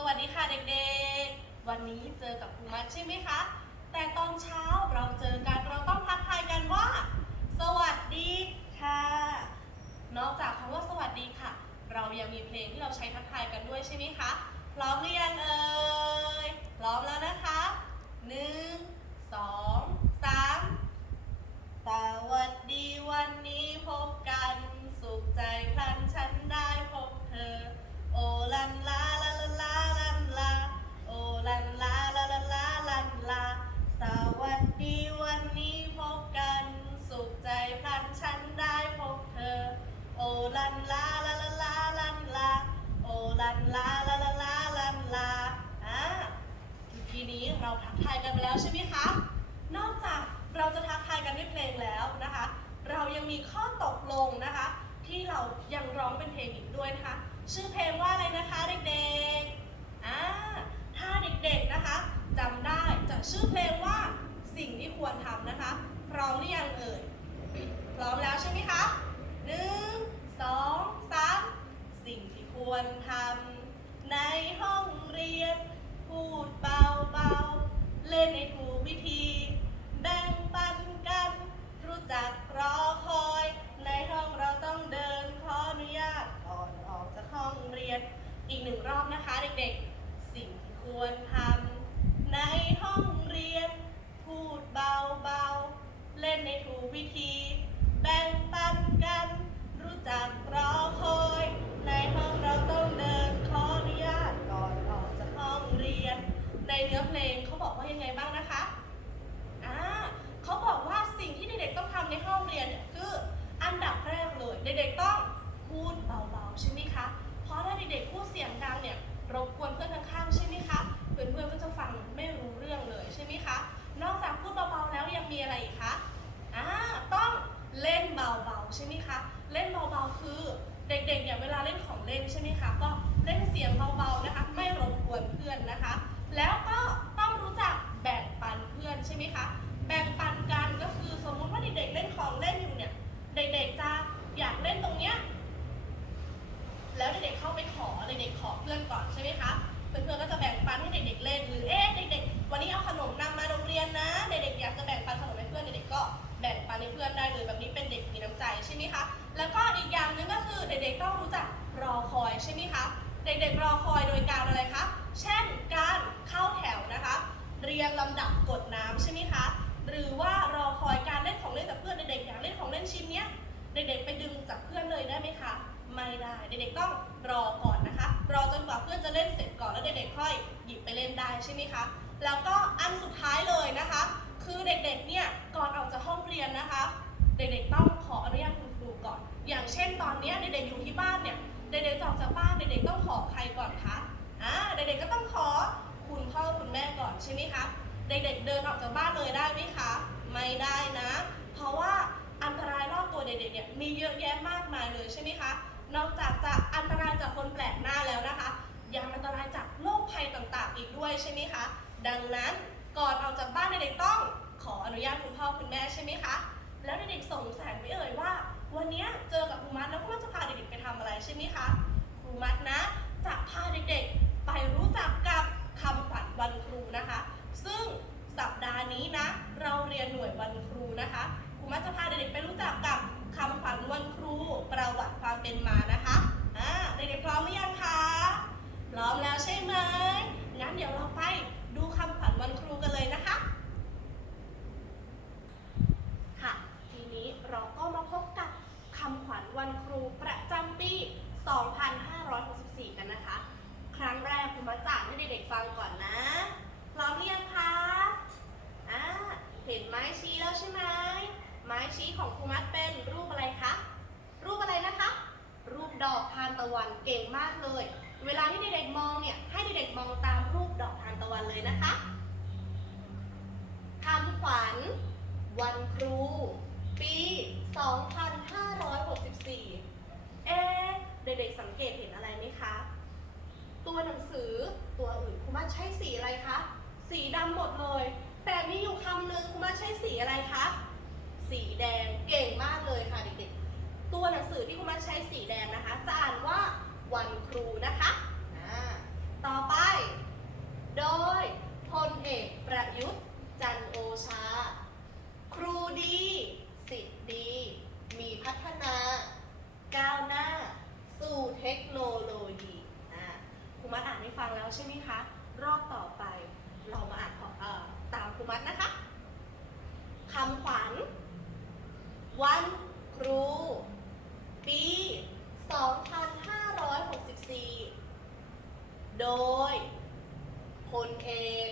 สวัสดีค่ะเด็กๆ วันนี้เจอกับครูมัดใช่ไหมคะ แต่ตอนเช้าเราเจอกันเราต้องทักทายกันว่า สวัสดีค่ะ นอกจากคำว่าสวัสดีค่ะ เรายังมีเพลงที่เราใช้ทักทายกันด้วยใช่ไหมคะ พร้อมหรือยังเอ่ย พร้อมแล้วนะคะหนึ่งสองสาม กันไปแล้วใช่ไหมคะ นอกจากเราจะทักทายกันด้วยเพลงแล้วนะคะ เรายังมีข้อตกลงนะคะ ที่เรายังร้องเป็นเพลงอีกด้วยนะคะ ชื่อเพลงว่าอะไรนะคะเด็กๆอ่าถ้าเด็กๆนะคะจำได้จะชื่อเพลงว่าสิ่งที่ควรทำนะคะ พร้อมหรือยังเอ่ยพร้อมแล้วใช่ไหมคะหนึ่งสองสามสิ่งที่ควรทำในห้องเรียน พูดเบาๆ เล่นในถูกวิธี แบ่งปันกัน รู้จักรอคอย ในห้องเราต้องเดินขออนุญาตก่อนออกจากห้องเรียนอีกหนึ่งรอบนะคะเด็กๆ เพื่อนนะคะ แล้วก็ต้องรู้จักแบ่งปันเพื่อนใช่ไหมคะแบ่งปันกันก็คือสมมติว่าเด็กๆเล่นของเล่นอยู่เนี่ย เด็กๆจะอยากเล่นตรงเนี้ยแล้วเด็กๆเข้าไปขอเด็กๆขอเพื่อนก่อนใช่ไหมคะเพื่อนๆก็จะแบ่งปันให้เด็กๆเล่นหรือเอ๊ะเด็กๆวันนี้เอาขนมนำมาโรงเรียนนะ เด็กๆอยากจะแบ่งปันขนมให้เพื่อนเด็กๆก็แบ่งปันให้เพื่อนได้เลยแบบนี้เป็นเด็กมีน้ำใจใช่ไหมคะแล้วก็อีกอย่างหนึงก็คือเด็กๆต้องรู้จักรอคอยใช่ไหมคะเด็กๆรอคอยโดยการอะไรคะ เช่นการเข้าแถวนะคะ เรียงลำดับกดน้ำใช่ไหมคะ หรือว่ารอคอยการเล่นของเล่นกับเพื่อนเด็กๆอยากเล่นของเล่นชิ้นเนี้ยเด็กๆไปดึงจากเพื่อนเลยได้ไหมคะ ไม่ได้เด็กๆต้องรอก่อนนะคะ รอจนกว่าเพื่อนจะเล่นเสร็จก่อนแล้วเด็กๆค่อยหยิบไปเล่นได้ใช่ไหมคะ แล้วก็อันสุดท้ายเลยนะคะ คือเด็กๆเนี่ยก่อนออกจากห้องเรียนนะคะ เด็กๆต้องขออนุญาตคุณครูก่อน อย่างเช่นตอนนี้เด็กๆอยู่ที่บ้านเนี่ยเด็กๆออกจากบ้านเด็กๆต้องขอใครก่อนคะ อ่าเด็กๆก็ต้องขอคุณพ่อคุณแม่ก่อนใช่ไหมคะเด็กๆเดินออกจากบ้านเลยได้ไหมคะ ไม่ได้นะ เพราะว่าอันตรายรอบตัวเด็กๆเนี่ยมีเยอะแยะมากมายเลยใช่ไหมคะ นอกจากจะอันตรายจากคนแปลกหน้าแล้วนะคะ ยังอันตรายจากโรคภัยต่างๆ อีกด้วยใช่ไหมคะ ดังนั้นก่อนออกจากบ้านเด็กๆต้องขออนุญาตคุณพ่อคุณแม่ใช่ไหมคะ แล้วเด็กๆสงสัยไหมเอ่ยว่า วันนี้เจอกับครูมัดแล้วครูมัดจะพาเด็กๆไปทำอะไรใช่ไหมคะ ครูมัดนะจะพาเด็กๆ ไปรู้จักกับคำขวัญวันครูนะคะ ซึ่งสัปดาห์นี้นะ เราเรียนหน่วยวันครูนะคะครูมัจะพาเด็กๆไปรู้จักกับคำขวัญวันครู ประวัติความเป็นมานะคะอ่าเด็กๆพร้อมหรือยังคะพร้อมแล้วใช่ไหมงั้นเดี๋ยวเราไปดูคำขวัญวันครูกันเลยนะคะ ค่ะ ทีนี้เราก็มาพบกับคำขวัญวันครูประจำปี 2564 กันนะคะ ครั้งแรกคุณมาจ่าให้เด็กๆฟังก่อนนะ พร้อมหรือยังคะอ่าเห็นไม้ชี้แล้วใช่ไหมไม้ชี้ของครูมัดเป็นรูปอะไรคะ รูปอะไรนะคะ รูปดอกทานตะวันเก่งมากเลย เวลาที่เด็กๆมองเนี่ยให้เด็กๆมองตามรูปดอกทานตะวันเลยนะคะคำขวัญ วันครู ปี 2564 เอ๊เด็กๆสังเกตเห็นอะไรไหมคะ ตัวหนังสือตัวอื่นคุณมาใช้สีอะไรคะ สีดำหมดเลย แต่มีอยู่คำหนึ่งคุณมาใช้สีอะไรคะ สีแดงเก่งมากเลยค่ะเด็กๆ ตัวหนังสือที่คุณมาใช้สีแดงนะคะ จะอ่านว่าวันครูนะคะอ่าต่อไป ใช่ไหมคะ รอบต่อไปเรามาอ่านของเอ่อตา มครูมัดนะคะคำขวัญ วันครู ปี 2564 โดยพลเอก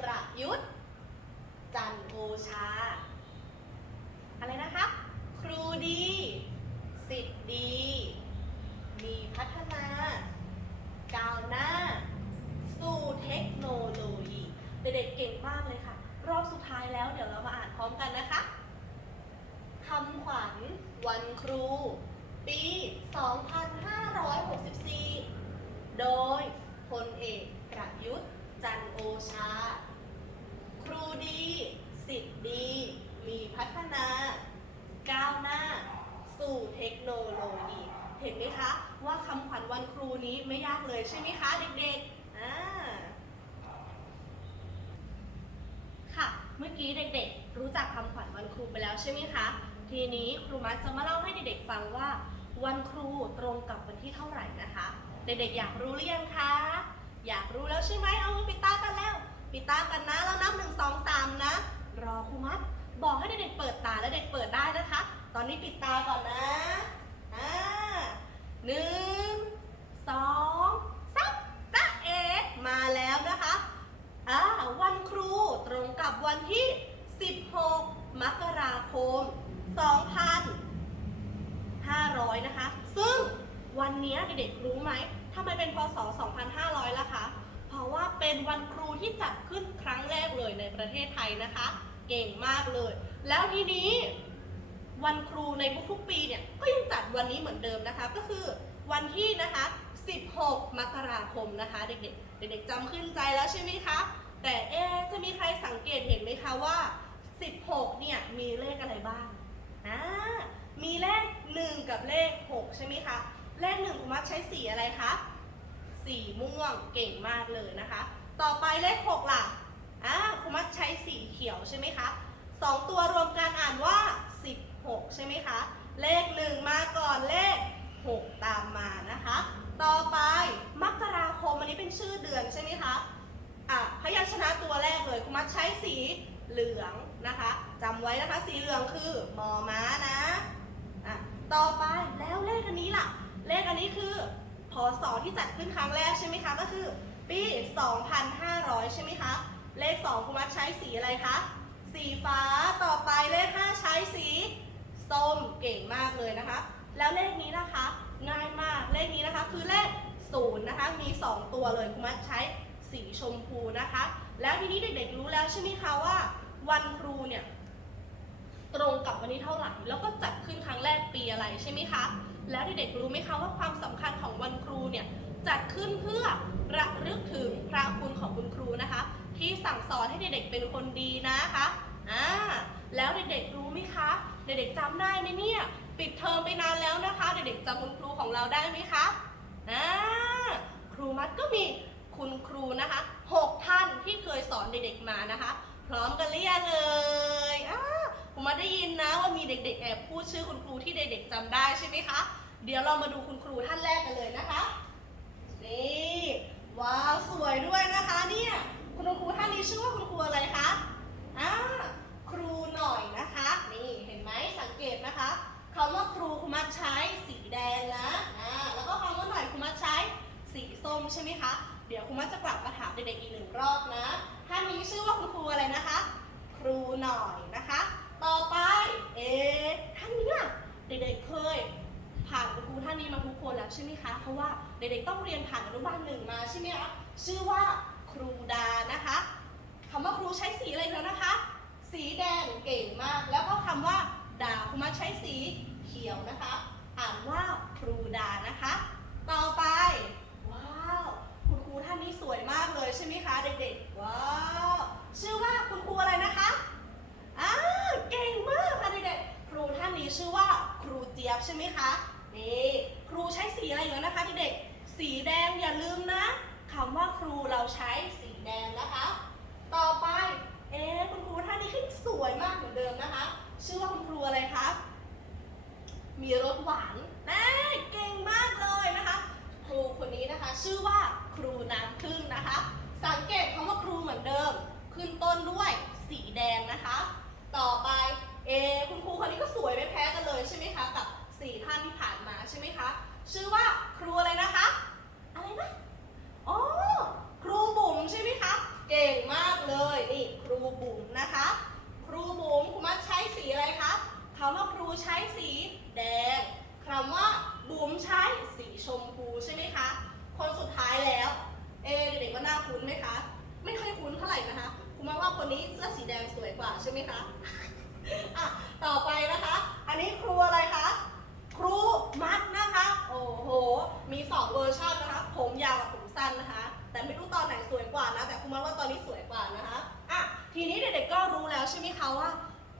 ประยุทธ์ จันโอชา อะไรนะคะ ครูดี สิทธิ์ดี มีพัฒนา ก้าวหน้า สู่เทคโนโลยีเด็กๆเก่งมากเลยค่ะ รอบสุดท้ายแล้วเดี๋ยวเรามาอ่านพร้อมกันนะคะคำขวัญวันครู ปี 2564 โดยพลเอกประยุทธ์ จันทร์โอชา ครูดี สิทธิ์ดีมีพัฒนา ก้าวหน้า สู่เทคโนโลยี เห็นไหมคะ ว่าคำขวัญวันครูนี้ไม่ยากเลยใช่ไหมคะเด็กๆอ่าค่ะ เมื่อกี้เด็กๆ รู้จักคำขวัญวันครูไปแล้วใช่ไหมคะ ทีนี้ครูมัดจะมาเล่าให้เด็กๆฟังว่า วันครูตรงกับวันที่เท่าไหร่นะคะ เด็กๆ อยากรู้หรือยังคะ อยากรู้แล้วใช่ไหมเอามือปิดตากันแล้ว ปิดตากันนะแล้วนับหนึ่งสองสามนะ รอครูมัด บอกให้เด็กๆเปิดตาแล้วเด็กเปิดได้นะคะ ตอนนี้ปิดตาก่อนนะอ่าหนึ่งสองสามจ้าเอมาแล้วนะคะอ่าวันครูตรงกับวันที่ 16 มกราคม 2500 นะคะ ซึ่งวันนี้เด็กๆรู้ไหมทำไมเป็นพศ 2500 ล่ะคะ ว่าเป็นวันครูที่จัดขึ้นครั้งแรกเลยในประเทศไทยนะคะ เก่งมากเลย แล้วทีนี้วันครูในทุกๆปีเนี่ยก็ยังจัดวันนี้เหมือนเดิมนะคะ ก็คือวันที่นะคะ 16 มกราคมนะคะ เด็กๆ เด็กๆจำขึ้นใจแล้วใช่ไหมคะ แต่เอ๊จะมีใครสังเกตเห็นไหมคะว่า 16 เนี่ยมีเลขอะไรบ้างอ่ามีเลข 1 กับเลข 6 ใช่ไหมคะ เลข1คุณมัดใช้สีอะไรคะ สีม่วงเก่งมากเลยนะคะ ต่อไปเลข6ล่ะอ่าคุณมัดใช้สีเขียวใช่ไหมคะสองตัวรวมกันอ่านว่า 16 ใช่ไหมคะ เลข1มาก่อนเลข 6 ตามมานะคะ ต่อไปมกราคมอันนี้เป็นชื่อเดือนใช่ไหมคะอะพยัญชนะตัวแรกเลยคุณมัดใช้สีเหลืองนะคะจำไว้นะคะสีเหลืองคือมอม้านะอะต่อไปแล้วเลขอันนี้ล่ะ เลขอันนี้คือ พศที่จัดขึ้นครั้งแรกใช่ไหมคะ ก็คือ ปี 2500 ใช่ไหมคะ เลข 2คุณมัดใช้สีอะไรคะ สีฟ้า ต่อไปเลข 5 ใช้สีส้ม เก่งมากเลยนะคะ แล้วเลขนี้นะคะ ง่ายมาก เลขนี้นะคะ คือเลขศูนย์นะคะ มี 2 ตัวเลยคุณมัดใช้สีชมพูนะคะ แล้วทีนี้เด็กๆรู้แล้วใช่ไหมคะว่า วันครูเนี่ยี้เท่าไหร่ แล้วก็จัดขึ้นครั้งแรกปีอะไรใช่ไหมคะ แล้วเด็กๆรู้ไหมคะว่าความสำคัญของวันครูเนี่ยจัดขึ้นเพื่อระลึกถึงพระคุณของคุณครูนะคะ ที่สั่งสอนให้เด็กๆเป็นคนดีนะคะอ่าแล้วเด็กๆรู้ไหมคะเด็กๆจำได้ไหมเนี่ยปิดเทอมไปนานแล้วนะคะ เด็กๆจำคุณครูของเราได้ไหมคะอ่าครูมัดก็มีคุณครูนะคะหกท่านที่เคยสอนเด็กๆมานะคะ พร้อมกันหรือยังเอ่ยอ่า ผมมาได้ยินนะว่ามีเด็กๆแอบพูดชื่อคุณครูที่เด็กๆจำได้ใช่ไหมคะ เดี๋ยวเรามาดูคุณครูท่านแรกกันเลยนะคะ นี่ว้าวสวยด้วยนะคะเนี่ยคุณครูท่านนี้ชื่อว่าคุณครูอะไรคะอ่าครูหน่อยนะคะ นี่เห็นไหมสังเกตนะคะคำว่าครูคุณมัดใช้สีแดงนะอ่าแล้วก็คำว่าหน่อยคุณมัดใช้สีส้มใช่ไหมคะเดี๋ยวคุณมัดจะกลับมาถามเด็กๆอีกหนึ่งรอบนะท่านนี้ชื่อว่าคุณครูอะไรนะคะ ครูหน่อยนะคะ ต่อไป เอท่านนี้ล่ะเด็กๆเคย ผ่านคุณครูท่านนี้มาทุกคนแล้วใช่ไหมคะ เพราะว่าเด็กๆต้องเรียนผ่านอนุบาลหนึ่งมาใช่ไหมคะชื่อว่าครูดานะคะคำว่าครูใช้สีอะไรแล้วนะคะ สีแดงเก่งมาก แล้วก็คำว่าดาคุณมาใช้สีเขียวนะคะ อ่านว่าครูดานะคะ ต่อไป ว้าวคุณครูท่านนี้สวยมากเลยใช่ไหมคะเด็กๆว้าวชื่อว่าคุณครูอะไรนะคะอ้าวเก่งมากค่ะเด็กๆ ครู ท่านนี้ชื่อว่าครูเจี๊ยบใช่ไหมคะ นี่ครูใช้สีอะไรอยู่นะคะเด็กๆสีแดงอย่าลืมนะคำว่าครูเราใช้สีแดงนะคะ ต่อไป เอ๊ะคุณครูท่านนี้ขึ้นสวยมากเหมือนเดิมนะคะ ชื่อว่าคุณครูอะไรคะมีรสหวานแน่เก่งมากเลยนะคะ ครูคนนี้นะคะ ชื่อว่าครูนะคะ สังเกตคำว่าครูเหมือนเดิม ขึ้นต้นด้วยสีแดงนะคะ ต่อไป เอคุณครูคนนี้ก็สวยไม่แพ้กันเลยใช่ไหมคะกับสี่ท่านที่ผ่านมาใช่ไหมคะชื่อว่าครูอะไรนะคะ อะไรนะอ๋อครูบุ๋มใช่ไหมคะเก่งมากเลยนี่ครูบุ๋มนะคะ ครูบุ๋มคุณมัดใช้สีอะไรคะคำว่าครูใช้สี ทีนี้เด็กๆก็รู้แล้วใช่ไหมคะว่า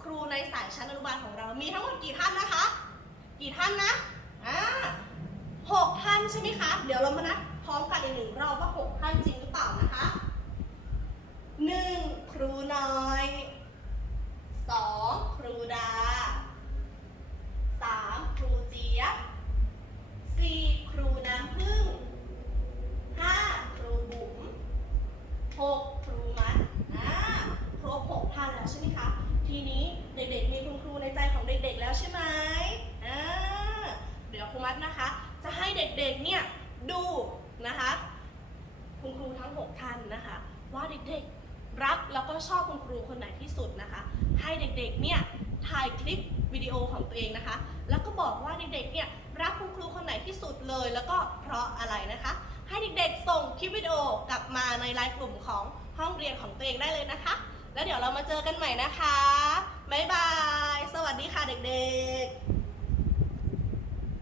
ครูในสายชั้นอนุบาลของเรา มีทั้งหมดกี่ท่านนะคะ กี่ท่านนะอ่าหกท่านใช่ไหมคะ เดี๋ยวเรามานัดพร้อมกันอีกหนึ่งรอบว่าหกท่านจริงหรือเปล่านะคะหนึ่งครูน้อยสองครูดาสามครูเจี๊ยบสี่ครูน้ำผึ้งห้าครูบุ๋มหกครูมัดอ่าครบหกท่านแล้วใช่ไหมคะ ทีนี้เด็กๆ มีคุณครูในใจของเด็กๆ แล้วใช่ไหมอ่า เดี๋ยวครูมัดนะคะ จะให้เด็กๆ เนี่ยดูนะคะ คุณครูทั้ง 6 ท่านนะคะ ว่าเด็กๆ รักแล้วก็ชอบคุณครูคนไหนที่สุดนะคะ ให้เด็กๆเนี่ยถ่ายคลิปวิดีโอของตัวเองนะคะ แล้วก็บอกว่าเด็กๆเนี่ยรักคุณครูคนไหนที่สุดเลย แล้วก็เพราะอะไรนะคะ ให้เด็กๆส่งคลิปวิดีโอกลับมาในไลน์กลุ่มของห้องเรียนของตัวเองได้เลยนะคะ แล้วเดี๋ยวเรามาเจอกันใหม่นะคะบ๊ายบาย สวัสดีค่ะเด็กๆ